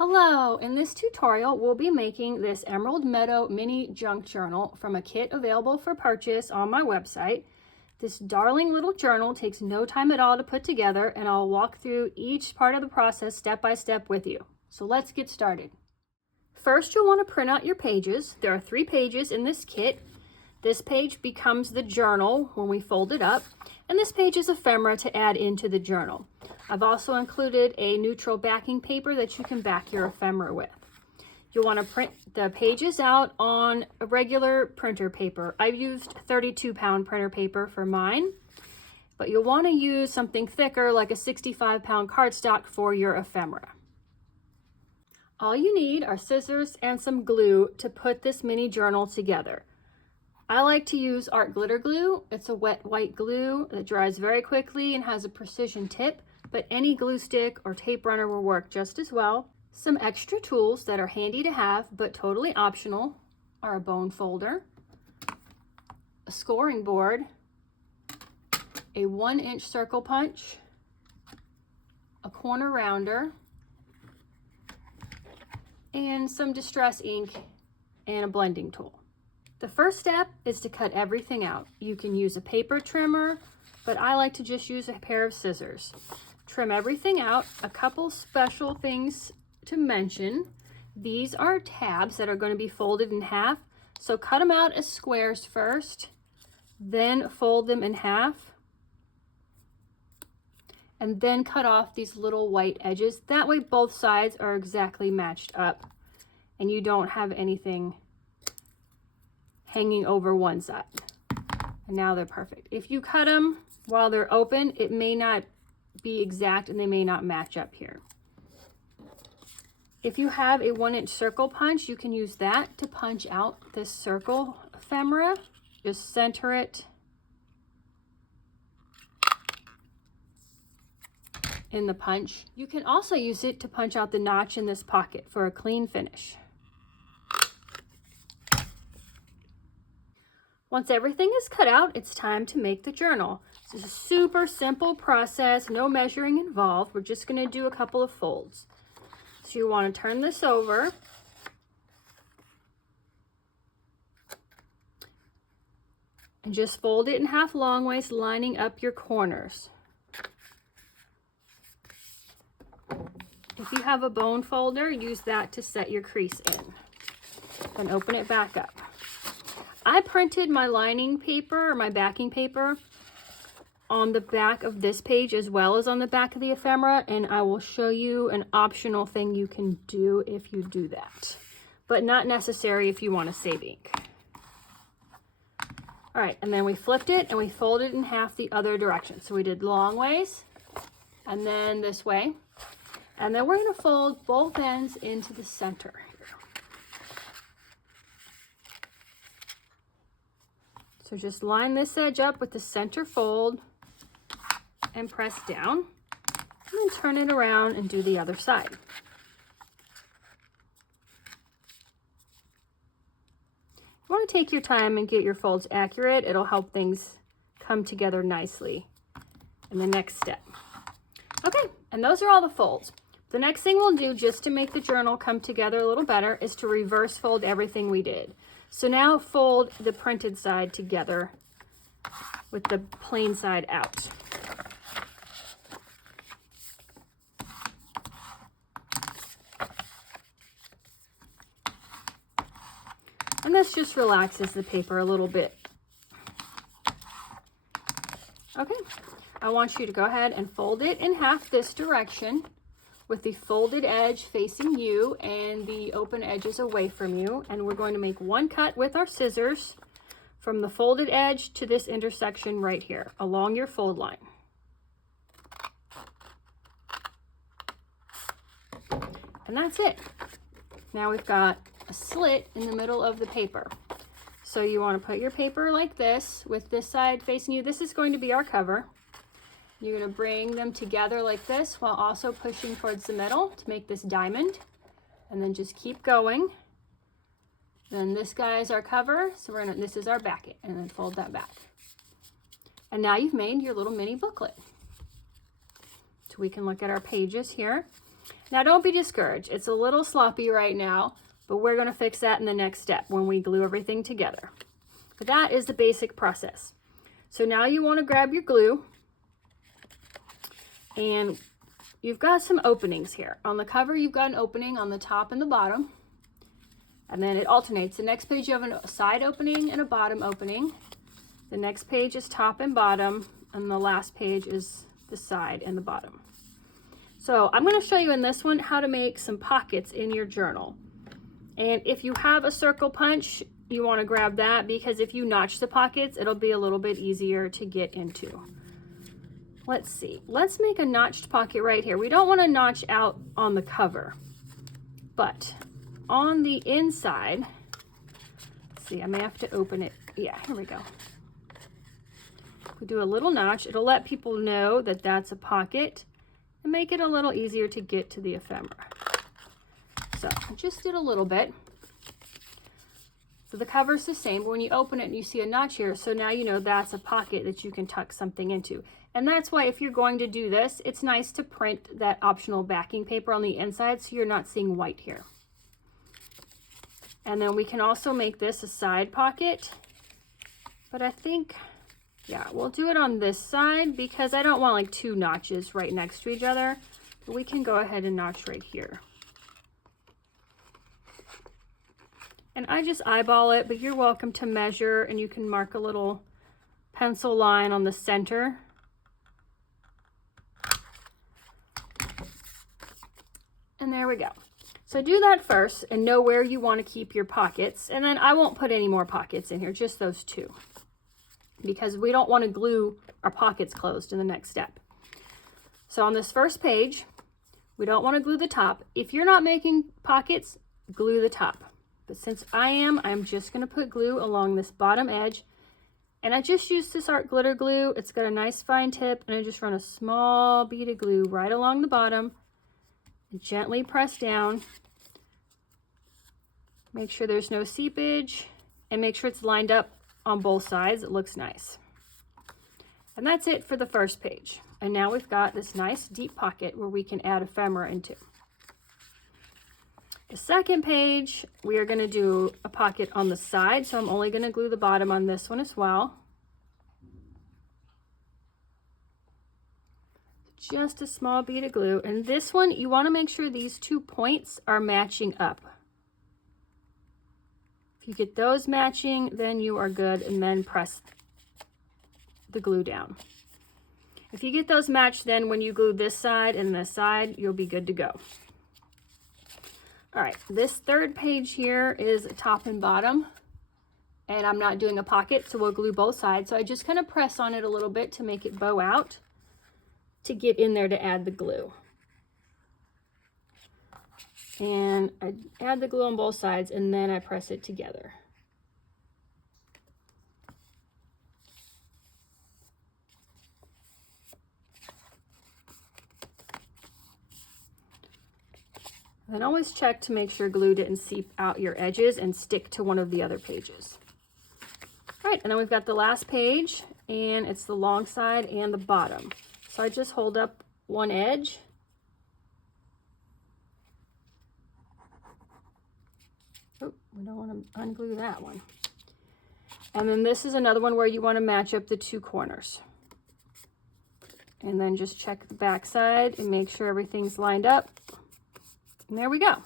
Hello, in this tutorial we'll be making this Emerald Meadow mini junk journal from a kit available for purchase on my website. This darling little journal takes no time at all to put together, and I'll walk through each part of the process step by step with you. So let's get started. First, you'll want to print out your pages. There are 3 pages in this kit. This page becomes the journal when we fold it up, and this page is ephemera to add into the journal. I've also included a neutral backing paper that you can back your ephemera with. You'll want to print the pages out on a regular printer paper. I've used 32-pound printer paper for mine, but you'll want to use something thicker like a 65-pound cardstock for your ephemera. All you need are scissors and some glue to put this mini journal together. I like to use art glitter glue. It's a wet white glue that dries very quickly and has a precision tip, but any glue stick or tape runner will work just as well. Some extra tools that are handy to have but totally optional are a bone folder, a scoring board, a 1-inch circle punch, a corner rounder, and some distress ink and a blending tool. The first step is to cut everything out. You can use a paper trimmer, but I like to just use a pair of scissors. Trim everything out. A couple special things to mention. These are tabs that are going to be folded in half. So cut them out as squares first, then fold them in half, and then cut off these little white edges. That way both sides are exactly matched up and you don't have anything hanging over one side. And now they're perfect. If you cut them while they're open, it may not be exact and they may not match up here. If you have a 1-inch circle punch, you can use that to punch out this circle ephemera. Just center it in the punch. You can also use it to punch out the notch in this pocket for a clean finish. Once everything is cut out, it's time to make the journal. This is a super simple process, no measuring involved. We're just going to do a couple of folds. So you want to turn this over. And just fold it in half long ways, lining up your corners. If you have a bone folder, use that to set your crease in. Then open it back up. I printed my lining paper or my backing paper on the back of this page as well as on the back of the ephemera, and I will show you an optional thing you can do if you do that, but not necessary if you want to save ink. All right, and then we flipped it and we folded in half the other direction. So we did long ways and then this way, and then we're going to fold both ends into the center. So just line this edge up with the center fold and press down, and then turn it around and do the other side. You want to take your time and get your folds accurate. It'll help things come together nicely in the next step. Okay, and those are all the folds. The next thing we'll do, just to make the journal come together a little better, is to reverse fold everything we did. So now fold the printed side together with the plain side out. And this just relaxes the paper a little bit. Okay, I want you to go ahead and fold it in half this direction, with the folded edge facing you and the open edges away from you. And we're going to make one cut with our scissors from the folded edge to this intersection right here along your fold line. And that's it. Now we've got a slit in the middle of the paper. So you want to put your paper like this with this side facing you. This is going to be our cover. You're going to bring them together like this while also pushing towards the middle to make this diamond, and then just keep going. Then this guy is our cover, so this is our back, and then fold that back. And now you've made your little mini booklet. So we can look at our pages here. Now don't be discouraged. It's a little sloppy right now, but we're going to fix that in the next step when we glue everything together. But that is the basic process. So now you want to grab your glue, and you've got some openings here. On the cover, you've got an opening on the top and the bottom, and then it alternates. The next page, you have a side opening and a bottom opening. The next page is top and bottom, and the last page is the side and the bottom. So I'm going to show you in this one how to make some pockets in your journal. And if you have a circle punch, you want to grab that, because if you notch the pockets, it'll be a little bit easier to get into. Let's see. Let's make a notched pocket right here. We don't want to notch out on the cover, but on the inside, let's see, I may have to open it. Yeah, here we go. We do a little notch. It'll let people know that that's a pocket and make it a little easier to get to the ephemera. So I just did a little bit. So the cover's the same, but when you open it and you see a notch here, so now you know that's a pocket that you can tuck something into. And that's why if you're going to do this, it's nice to print that optional backing paper on the inside so you're not seeing white here. And then we can also make this a side pocket, but I think, yeah, we'll do it on this side because I don't want like two notches right next to each other. But we can go ahead and notch right here. And I just eyeball it, but you're welcome to measure, and you can mark a little pencil line on the center. And there we go. So do that first and know where you want to keep your pockets. And then I won't put any more pockets in here, just those two, because we don't want to glue our pockets closed in the next step. So on this first page, we don't want to glue the top. If you're not making pockets, glue the top. But since I'm just going to put glue along this bottom edge. And I just used this art glitter glue. It's got a nice fine tip, and I just run a small bead of glue right along the bottom and gently press down. Make sure there's no seepage, and make sure it's lined up on both sides. It looks nice. And that's it for the first page. And now we've got this nice deep pocket where we can add ephemera into. The second page, we are going to do a pocket on the side, so I'm only going to glue the bottom on this one as well. Just a small bead of glue, and this one, you want to make sure these 2 points are matching up. If you get those matching, then you are good, and then press the glue down. If you get those matched, then when you glue this side and this side, you'll be good to go. All right, this third page here is top and bottom, and I'm not doing a pocket, so we'll glue both sides. So I just kind of press on it a little bit to make it bow out to get in there to add the glue. And I add the glue on both sides, and then I press it together. Then always check to make sure glue didn't seep out your edges and stick to one of the other pages. All right, and then we've got the last page, and it's the long side and the bottom. So I just hold up one edge. Oh, we don't want to unglue that one. And then this is another one where you want to match up the 2 corners. And then just check the back side and make sure everything's lined up. And there we go.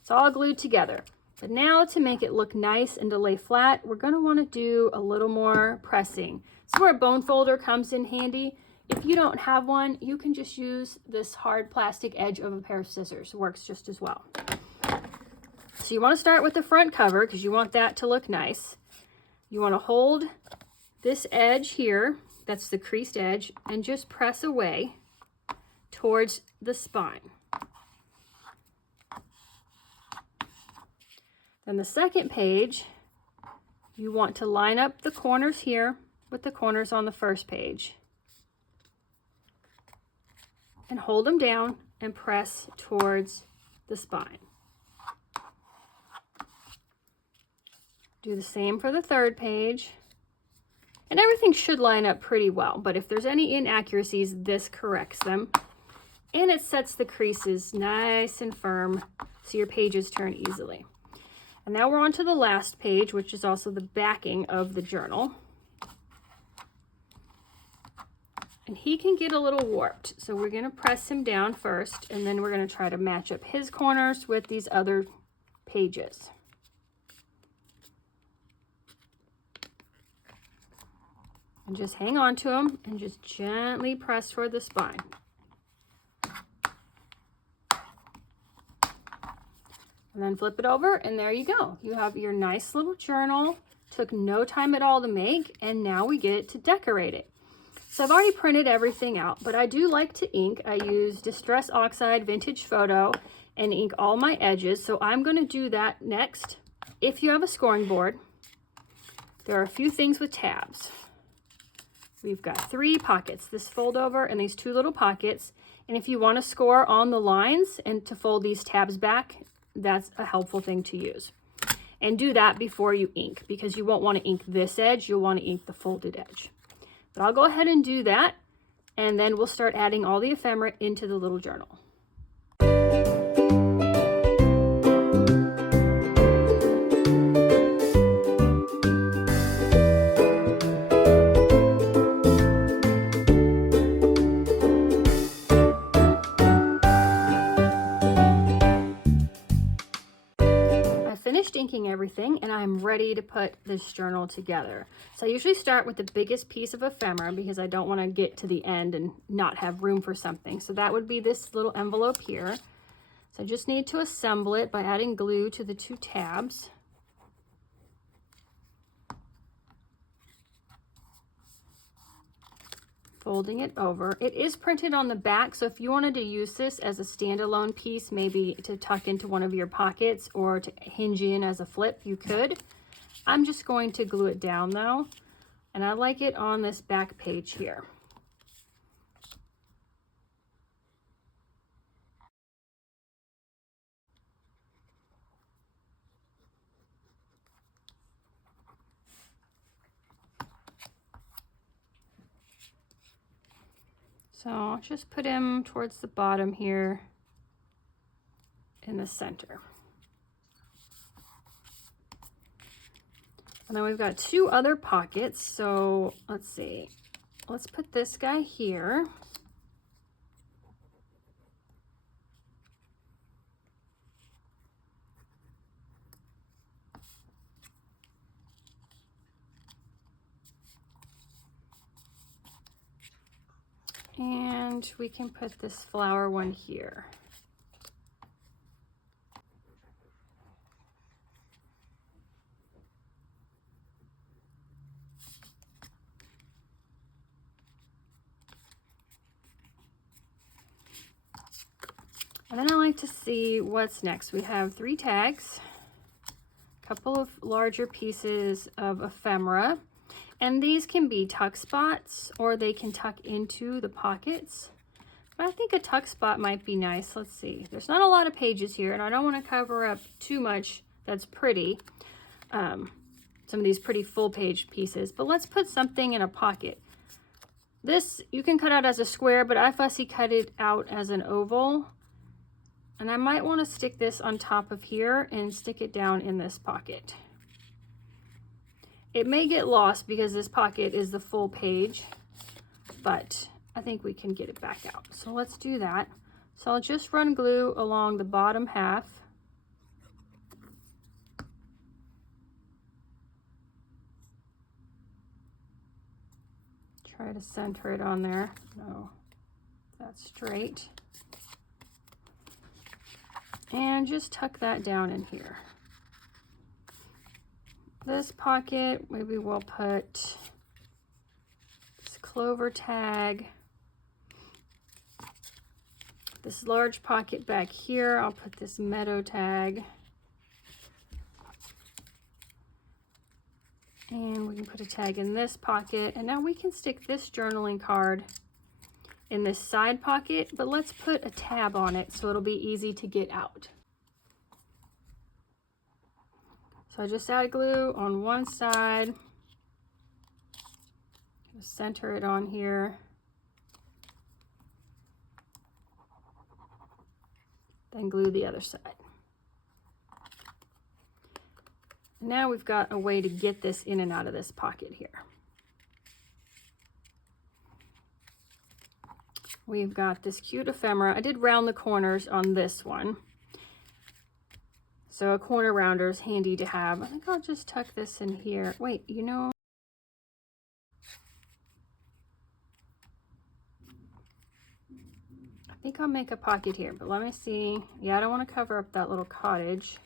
It's all glued together. But now to make it look nice and to lay flat, we're going to want to do a little more pressing. This is where a bone folder comes in handy. If you don't have one, you can just use this hard plastic edge of a pair of scissors. It works just as well. So you want to start with the front cover because you want that to look nice. You want to hold this edge here, that's the creased edge, and just press away towards the spine. Then the second page, you want to line up the corners here with the corners on the first page. And hold them down and press towards the spine. Do the same for the third page. And everything should line up pretty well, but if there's any inaccuracies, this corrects them. and it sets the creases nice and firm so your pages turn easily. And now we're on to the last page, which is also the backing of the journal. And he can get a little warped, so we're going to press him down first, and then we're going to try to match up his corners with these other pages. And just hang on to them and just gently press toward the spine. And then flip it over, and there you go. You have your nice little journal. Took no time at all to make, and now we get to decorate it. So I've already printed everything out, but I do like to ink. I use Distress Oxide Vintage Photo and ink all my edges, so I'm going to do that next. If you have a scoring board, there are a few things with tabs. We've got 3 pockets, this fold over and these 2 little pockets. And if you want to score on the lines and to fold these tabs back, that's a helpful thing to use. And do that before you ink, because you won't want to ink this edge, you'll want to ink the folded edge. But I'll go ahead and do that, and then we'll start adding all the ephemera into the little journal. Finished inking everything, and I'm ready to put this journal together. So I usually start with the biggest piece of ephemera because I don't want to get to the end and not have room for something. So that would be this little envelope here. So I just need to assemble it by adding glue to the 2 tabs. Folding it over. It is printed on the back, so if you wanted to use this as a standalone piece, maybe to tuck into one of your pockets or to hinge in as a flip, you could. I'm just going to glue it down though, and I like it on this back page here. So I'll just put him towards the bottom here in the center. And then we've got 2 other pockets. So let's see, let's put this guy here. And we can put this flower one here. And then I like to see what's next. We have 3 tags, a couple of larger pieces of ephemera. And these can be tuck spots, or they can tuck into the pockets. But I think a tuck spot might be nice. Let's see. There's not a lot of pages here, and I don't want to cover up too much that's pretty. Some of these pretty full page pieces. But let's put something in a pocket. This you can cut out as a square, but I fussy cut it out as an oval. And I might want to stick this on top of here and stick it down in this pocket. It may get lost because this pocket is the full page, but I think we can get it back out. So let's do that. So I'll just run glue along the bottom half. Try to center it on there. No, that's straight. And just tuck that down in here. This pocket, maybe we'll put this clover tag. This large pocket back here, I'll put this meadow tag. And we can put a tag in this pocket. And now we can stick this journaling card in this side pocket, but let's put a tab on it so it'll be easy to get out. So I just add glue on one side, center it on here, Then glue the other side. Now we've got a way to get this in and out of this pocket here. We've got this cute ephemera. I did round the corners on this one. So a corner rounder is handy to have. I think I'll just tuck this in here. Wait, you know, I think I'll make a pocket here, but let me see. Yeah, I don't want to cover up that little cottage.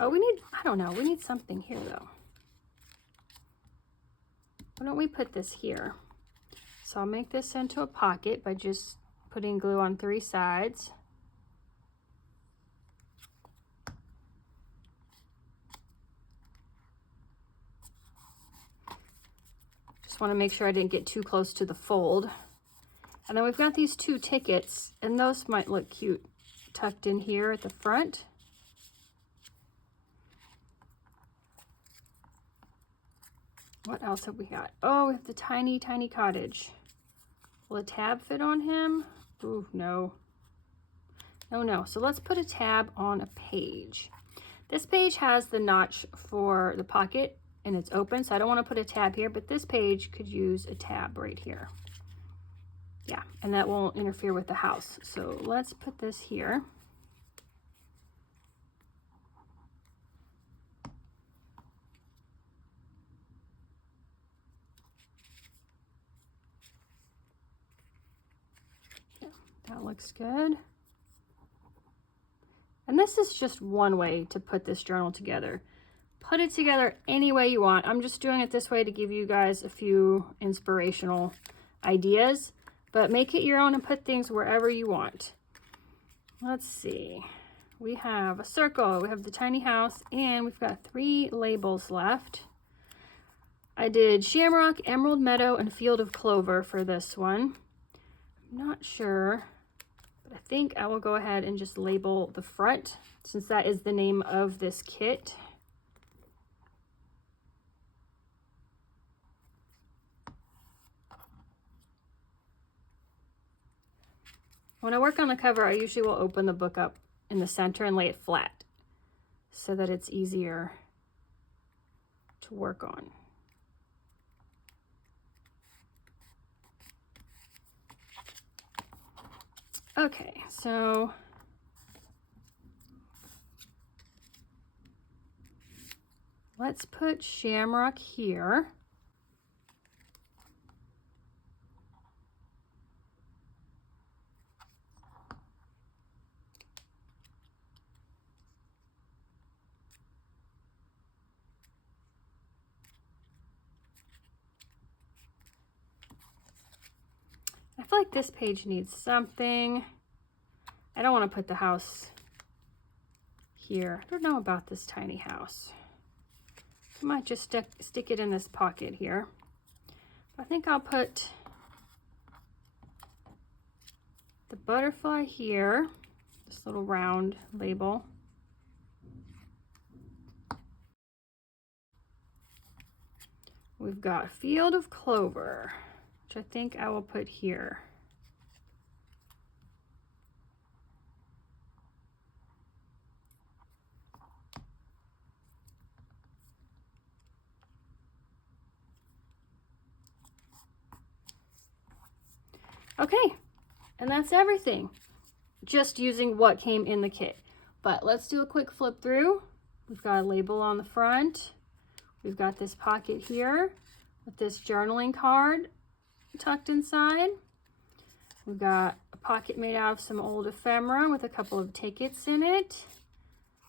Oh, we need, I don't know, we need something here though. Why don't we put this here? So I'll make this into a pocket by just putting glue on 3 sides. Just want to make sure I didn't get too close to the fold. And then we've got these 2 tickets, and those might look cute tucked in here at the front. What else have we got? Oh, we have the tiny, tiny cottage. Will a tab fit on him? Ooh, no. No, no. So let's put a tab on a page. This page has the notch for the pocket and it's open, so I don't want to put a tab here, but this page could use a tab right here. Yeah, and that won't interfere with the house. So let's put this here. Yeah, that looks good. And this is just one way to put this journal together. Put it together any way you want. I'm just doing it this way to give you guys a few inspirational ideas, but make it your own and put things wherever you want. Let's see. We have a circle, we have the tiny house, and we've got 3 labels left. I did Shamrock, Emerald Meadow, and Field of Clover for this one. I'm not sure, but I think I will go ahead and just label the front since that is the name of this kit. When I work on the cover, I usually will open the book up in the center and lay it flat so that it's easier to work on. Okay, so let's put Shamrock here. I feel like this page needs something. I don't want to put the house here. I don't know about this tiny house. I might just stick it in this pocket here. I think I'll put the butterfly here, this little round label. We've got Field of Clover, which I think I will put here. Okay, and that's everything. Just using what came in the kit. But let's do a quick flip through. We've got a label on the front. We've got this pocket here with this journaling card tucked inside. We've got a pocket made out of some old ephemera with a couple of tickets in it.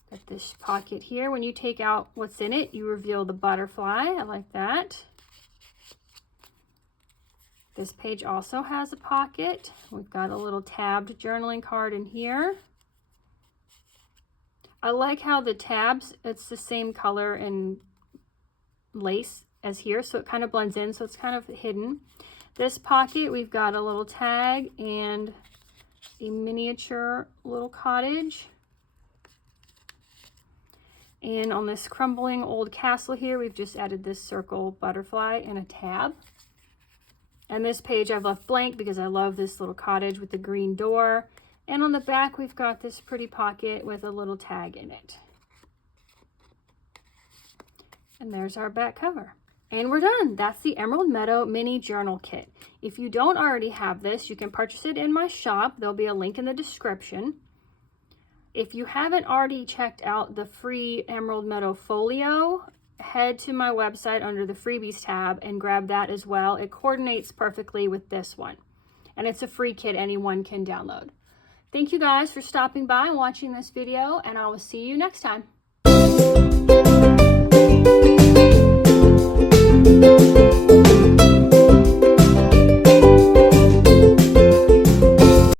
Got this pocket here. When you take out what's in it, you reveal the butterfly. I like that. This page also has a pocket. We've got a little tabbed journaling card in here. I like how the tabs, it's the same color and lace as here, so it kind of blends in, so it's kind of hidden. This pocket, we've got a little tag and a miniature little cottage. And on this crumbling old castle here, we've just added this circle butterfly and a tab. And this page I've left blank because I love this little cottage with the green door And on the back, we've got this pretty pocket with a little tag in it. And there's our back cover. And we're done. That's the Emerald Meadow Mini Journal Kit. If you don't already have this, you can purchase it in my shop. There'll be a link in the description. If you haven't already checked out the free Emerald Meadow Folio, head to my website under the freebies tab and grab that as well. It coordinates perfectly with this one. And it's a free kit anyone can download. Thank you guys for stopping by and watching this video, and I will see you next time.